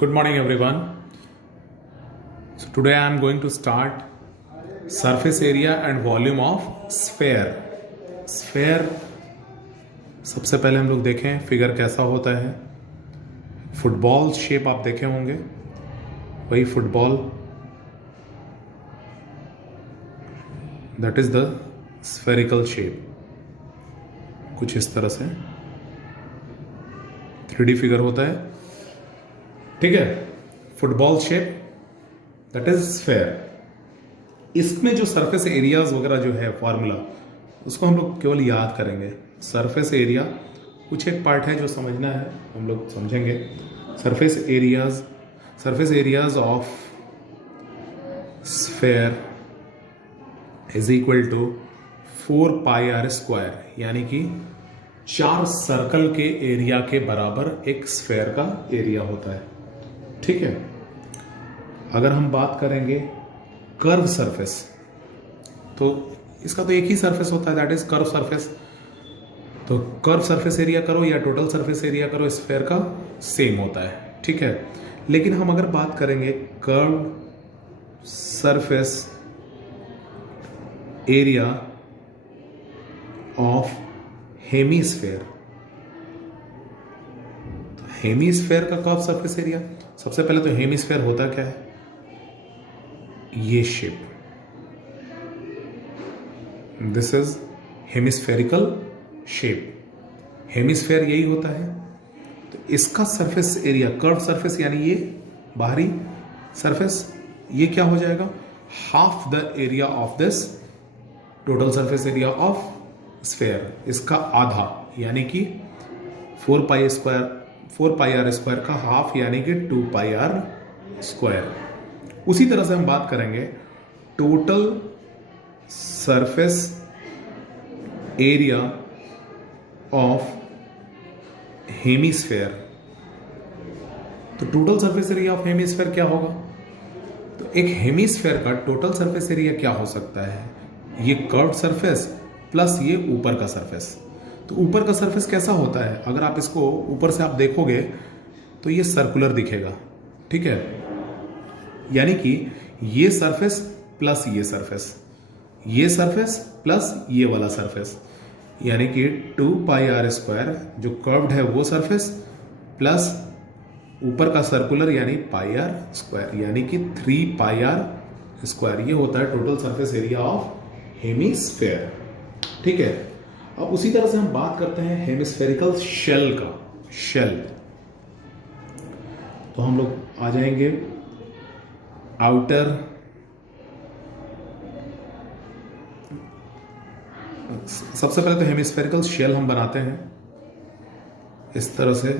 Good morning, everyone. So today I am going to start surface area and volume of sphere. Sphere सबसे पहले हम लोग देखें figure कैसा होता है. फुटबॉल शेप आप देखे होंगे, वही football, that is the spherical shape. कुछ इस तरह से 3D फिगर होता है. ठीक है, football shape that is sphere. इसमें जो सरफेस एरियाज वगैरह जो है फॉर्मूला, उसको हम लोग केवल याद करेंगे. सरफेस एरिया कुछ एक पार्ट है जो समझना है, हम लोग समझेंगे. Surface areas of sphere is equal to 4 pi r square, यानी कि 4 सर्कल के एरिया के बराबर एक स्फेयर का एरिया होता है. ठीक है. अगर हम बात करेंगे कर्व सरफेस, तो इसका तो एक ही सरफेस होता है, दैट इज कर्व सरफेस. तो कर्व सरफेस एरिया करो या टोटल सरफेस एरिया करो, स्फेयर का सेम होता है. ठीक है. लेकिन हम अगर बात करेंगे curve surface area of hemisphere, तो हेमीस्फेयर का कर्व सरफेस एरिया, सबसे पहले तो हेमीस्फेयर होता क्या है, ये shape, this is hemispherical shape. Hemisphere यही होता है. तो इसका सरफेस एरिया, कर्व सरफेस यानी ये बाहरी सरफेस, ये क्या हो जाएगा, half the area of this total surface area of sphere. इसका आधा यानी कि 4 पाई आर स्क्वायर का हाफ यानी कि 2 पाई आर स्क्वायर. उसी तरह से हम बात करेंगे total surface area of hemisphere. तो total surface area of hemisphere क्या होगा, तो एक हेमीस्फेयर का टोटल सरफेस एरिया क्या हो सकता है, ये कर्व्ड सरफेस प्लस ये ऊपर का सरफेस. तो ऊपर का सरफेस कैसा होता है, अगर आप इसको ऊपर से आप देखोगे तो ये सर्कुलर दिखेगा. ठीक है. यानी कि ये सरफेस प्लस ये सरफेस, ये सरफेस प्लस ये वाला सरफेस, यानी कि 2 पाई आर स्क्वायर जो कर्व्ड है वो सरफेस प्लस ऊपर का सर्कुलर यानी पाई आर स्क्वायर, यानी कि 3 पाई आर स्क्वायर. ये होता है total surface area of hemisphere. ठीक है. अब उसी तरह से हम बात करते हैं हेमिस्फेरिकल शेल का. शेल, तो हम लोग आ जाएंगे आउटर सबसे पहले तो हेमिस्फेरिकल शेल हम बनाते हैं इस तरह से.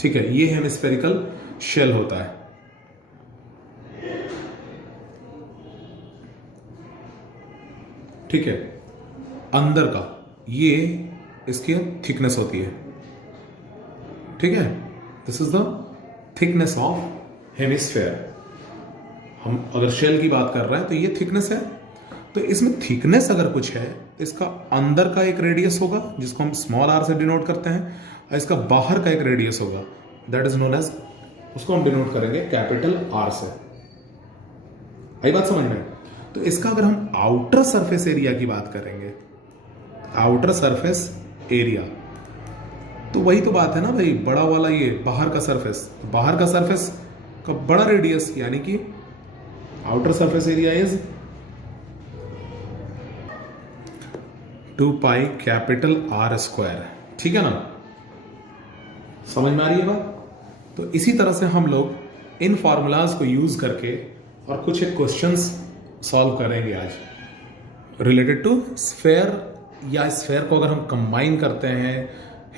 ठीक है, ये हेमिस्फेरिकल शेल होता है. ठीक है. अंदर का ये इसकी थिकनेस होती है. ठीक है. This is the thickness of hemisphere. हम अगर शेल की बात कर रहे हैं तो ये थिकनेस है. तो इसमें थिकनेस अगर कुछ है तो इसका अंदर का एक रेडियस होगा जिसको हम स्मॉल आर से डिनोट करते हैं, और इसका बाहर का एक रेडियस होगा, दैट इज नोन एज, उसको हम डिनोट करेंगे कैपिटल आर से. आई बात समझ में. तो इसका अगर हम आउटर सरफेस एरिया की बात करेंगे, आउटर सरफेस एरिया, तो वही तो बात है ना भाई, बड़ा वाला ये बाहर का सरफेस, बाहर का सरफेस का बड़ा रेडियस, यानी कि outer surface area is 2 pi capital r square. ठीक है ना, समझ में आ रही है बात. तो इसी तरह से हम लोग इन फॉर्मूलाज को यूज करके और कुछ एक क्वेश्चंस सॉल्व करेंगे आज रिलेटेड टू स्फेयर, या स्फेयर को अगर हम कंबाइन करते हैं,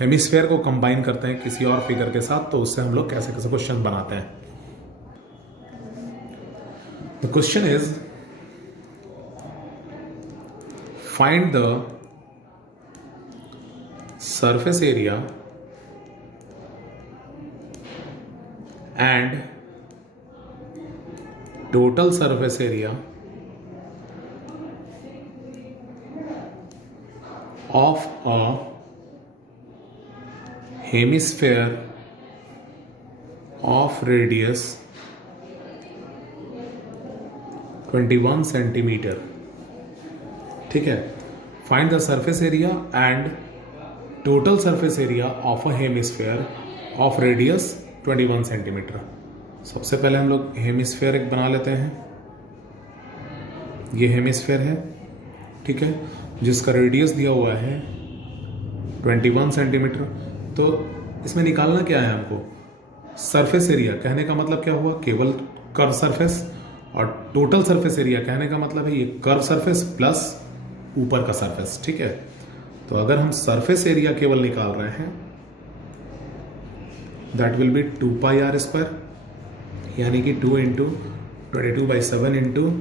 हेमिस्फेयर को कंबाइन करते हैं किसी और फिगर के साथ, तो उससे हम लोग कैसे कैसे क्वेश्चन बनाते हैं. The question is find the surface area and total surface area of a hemisphere of radius 21 centimetre. ठीक है, find the surface area and total surface area of a hemisphere of radius 21 centimetre. सबसे पहले हम लोग hemisphere एक बना लेते हैं। ये हेमिस्फेयर है, ठीक है, जिसका रेडियस दिया हुआ है 21 सेंटीमीटर। तो इसमें निकालना क्या है हमको? Surface area. कहने का मतलब क्या हुआ? केवल कर्व सरफेस। और टोटल सरफेस एरिया कहने का मतलब है ये कर्व सरफेस प्लस ऊपर का सरफेस। ठीक है, तो अगर हम सरफेस एरिया केवल निकाल रहे हैं, that will be 2 pi r square, यानी कि 2 into 22/7 into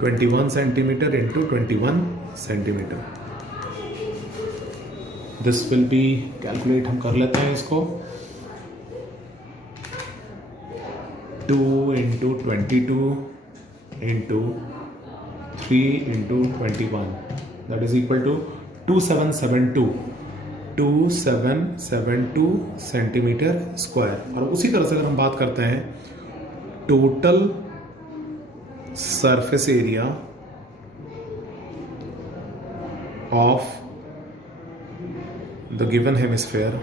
21 centimetre into 21 centimetre. This will be, calculate हम कर लेते हैं इसको, 2 into 22 into 3 into 21, that is equal to 2772 centimetre square. और उसी तरह से अगर हम बात करते हैं total surface area of the given hemisphere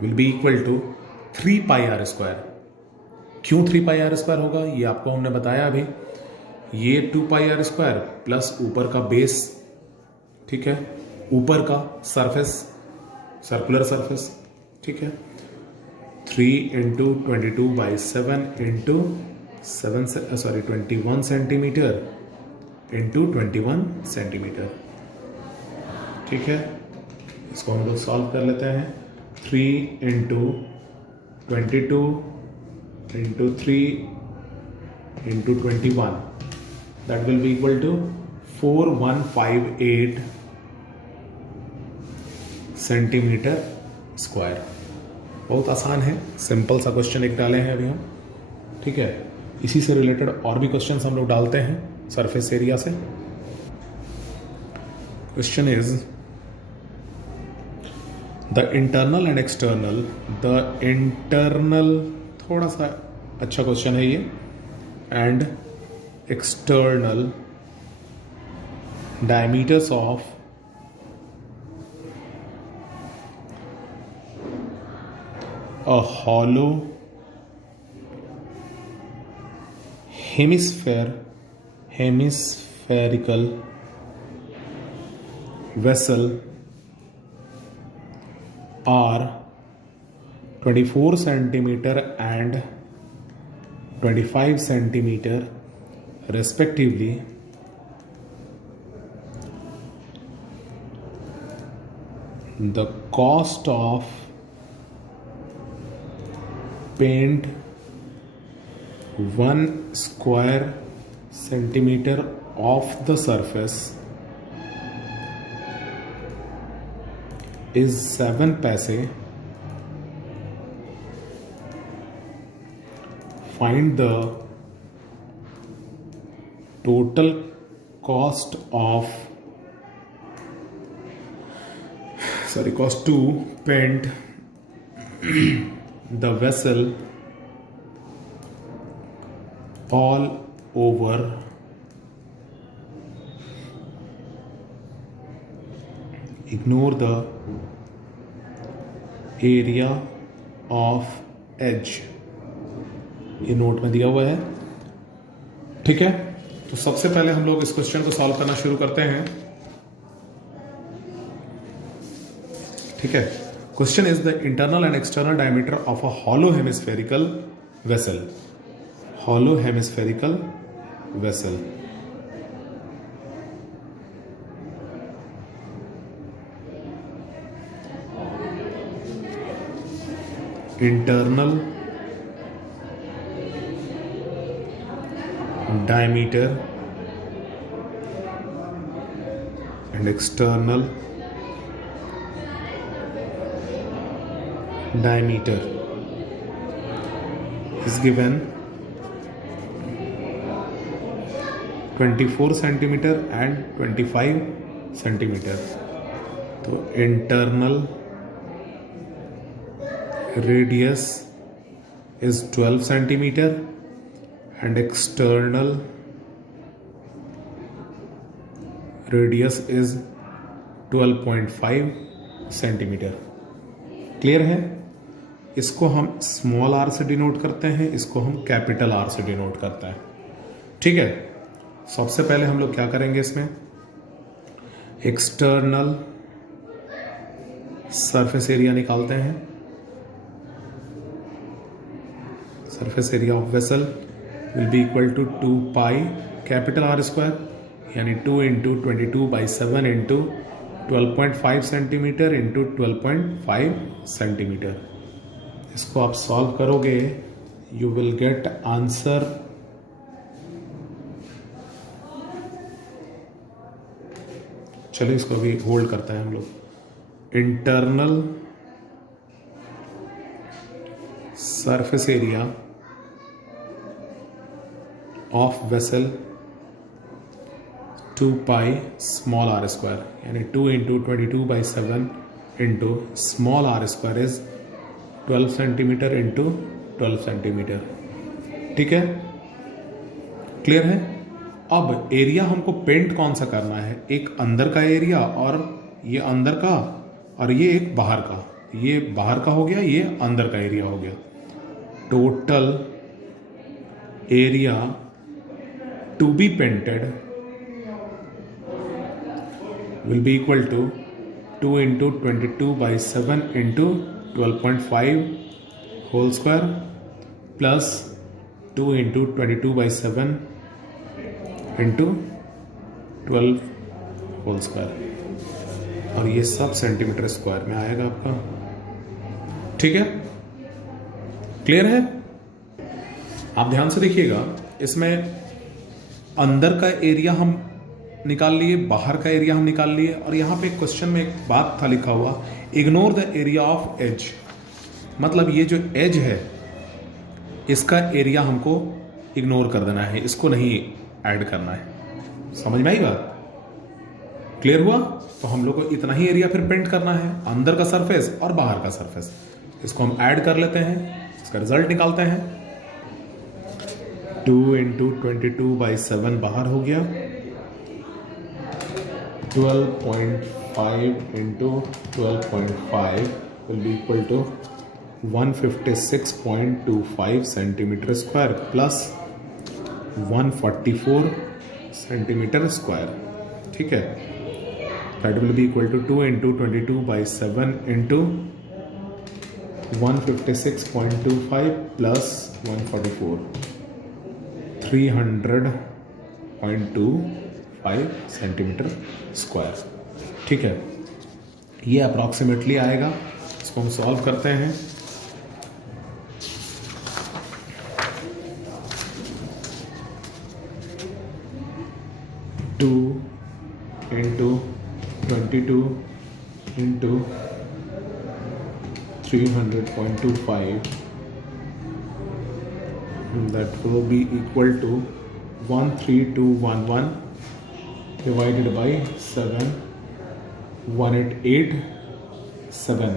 will be equal to 3 pi r square. क्यों 3 पाई आर स्क्वायर होगा ये आपको हमने बताया अभी। ये 2 पाई आर स्क्वायर प्लस ऊपर का बेस, ठीक है, ऊपर का सरफेस, सर्कुलर सरफेस, ठीक है, 3 into 22/7 into 21 centimetre into 21 centimetre. ठीक है, इसको हम लोग सॉल्व कर लेते हैं। 3 into 22 into 3 into 21, that will be equal to 4158 centimetre square. बहुत आसान है, सिंपल सा क्वेश्चन एक डाले हैं अभी हम। ठीक है, इसी से रिलेटेड और भी क्वेश्चंस हम लोग डालते हैं सरफेस एरिया से। Question is the internal and external, the internal थोड़ा सा अच्छा क्वेश्चन है ये, and external diameters of a hollow hemispherical vessel are 24 centimeter and 25 centimeter respectively. The cost of paint 1 square centimeter of the surface is 7 paise. Find the total cost to paint the vessel all over. Ignore the area of edge. ये note में दिया हुआ है। ठीक है, तो सबसे पहले हम लोग इस क्वेश्चन को सॉल्व करना शुरू करते हैं। ठीक है, question is the internal and external diameter of a hollow hemispherical vessel. Hollow hemispherical vessel, internal diameter and external diameter is given 24 centimeter and 25 centimetre. तो internal radius is 12 centimeter and external radius is 12.5 centimetre. Clear है? इसको हम small are से denote करते हैं, इसको हम capital R से डिनोट करते हैं। ठीक है, सबसे पहले हम लोग क्या करेंगे, इसमें एक्सटर्नल सरफेस एरिया निकालते हैं। Surface area of vessel will be equal to 2 pi capital r square, यानी 2 into 22/7 into 12.5 centimetre into 12.5 centimetre. इसको आप सॉल्व करोगे, यू विल गेट आंसर चलो इसको अभी होल्ड करते हैं हम लोग। Internal surface area of vessel 2 pi small r square, यानी 2 into 22/7 into small r square is 12 centimetre into 12 centimetre. ठीक है, क्लियर है? अब एरिया हमको पेंट कौन सा करना है, एक अंदर का एरिया और ये अंदर का, और ये एक बाहर का। ये बाहर का हो गया, ये अंदर का एरिया हो गया। Total area to be painted will be equal to 2 into 22/7 into 12.5 whole square plus 2 into 22/7 into 12 whole square, और ये सब सेंटीमीटर स्क्वायर में आएगा आपका। ठीक है, क्लियर है? आप ध्यान से देखिएगा, इसमें अंदर का एरिया हम निकाल लिए, बाहर का एरिया हम निकाल लिए, और यहां पे क्वेश्चन में एक बात था लिखा हुआ, ignore the area of edge. मतलब ये जो एज है इसका एरिया हमको इग्नोर कर देना है, इसको नहीं ऐड करना है। समझ में आई बात? क्लियर हुआ? तो हम लोग को इतना ही एरिया फिर पेंट करना है, अंदर का सरफेस और बाहर का सरफेस। इसको हम ऐड कर लेते हैं, इसका रिजल्ट निकालते हैं। 2 इंटू 22/7 बाहर हो गया, 12.5 into 12.5 will be equal to 156.25 centimetre square plus 144 centimetre square. ठीक है, that will be equal to 2 into 22/7 into 156.25 plus 144, 300.25 centimetre square. ठीक है, ये अप्रॉक्सीमेटली आएगा। इसको हम सॉल्व करते हैं। Two into 22 into 300.25, that will be equal to 13211 divided by 7, 1887,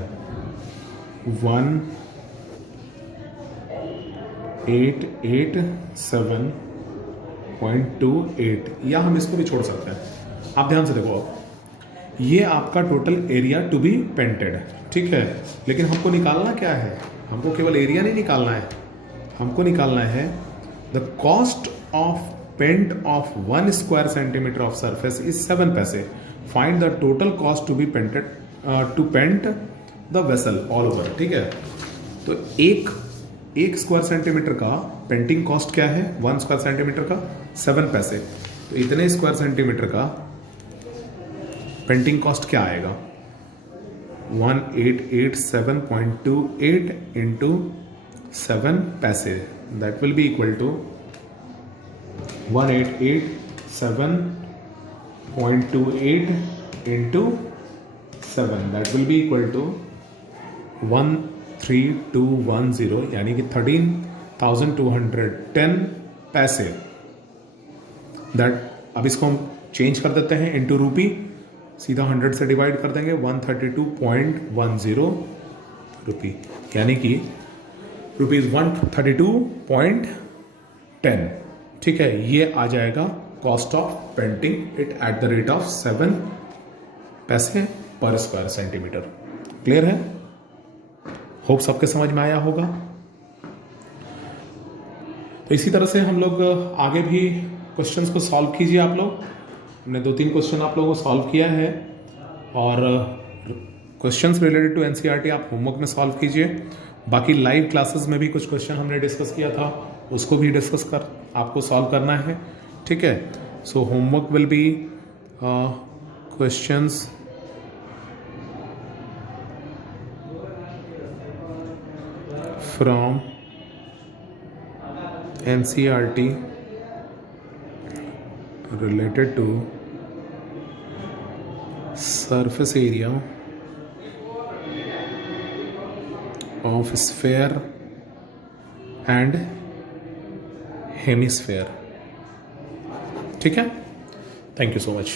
1887.28, या हम इसको भी छोड़ सकते हैं। आप ध्यान से देखो, अब ये आपका total area to be painted है। ठीक है, लेकिन हमको निकालना क्या है? हमको केवल एरिया नहीं निकालना है, हमको निकालना है the cost of paint of 1 square centimetre of surface is 7 पैसे। Find the total cost to be painted to paint the vessel all over. ठीक है, तो एक स्क्वायर सेंटीमीटर का पेंटिंग कॉस्ट क्या है? 1 स्क्वायर सेंटीमीटर का 7 पैसे। तो इतने स्क्वायर सेंटीमीटर का पेंटिंग कॉस्ट क्या आएगा? 1887.28 इंटू 7 पैसे, that will be equal to 1887.28 into 7, that will be equal to 13210, यानी कि 13,210 पैसे। दैट अब इसको हम चेंज कर देते हैं इनटू रूपी। सीधा 100 से डिवाइड कर देंगे, 132.10 रुपी, यानी कि ₹132.10। ठीक है, ये आ जाएगा cost of painting it at the rate of 7 पैसे पर स्क्वायर सेंटीमीटर। क्लियर है? होप सबके समझ में आया होगा। तो इसी तरह से हम लोग आगे भी क्वेश्चंस को सॉल्व कीजिए आप लोग। हमने 2-3 क्वेश्चन आप लोगों को सॉल्व किया है, और क्वेश्चंस रिलेटेड टू एनसीईआरटी आप होमवर्क में सॉल्व कीजिए। बाकी लाइव क्लासेस में भी कुछ क्वेश्चन हमने डिस्कस किया था, उसको भी डिस्कस कर आपको सॉल्व करना है। ठीक है, so homework will be questions from NCERT related to surface area of sphere and hemisphere। ठीक है, थैंक यू सो मच।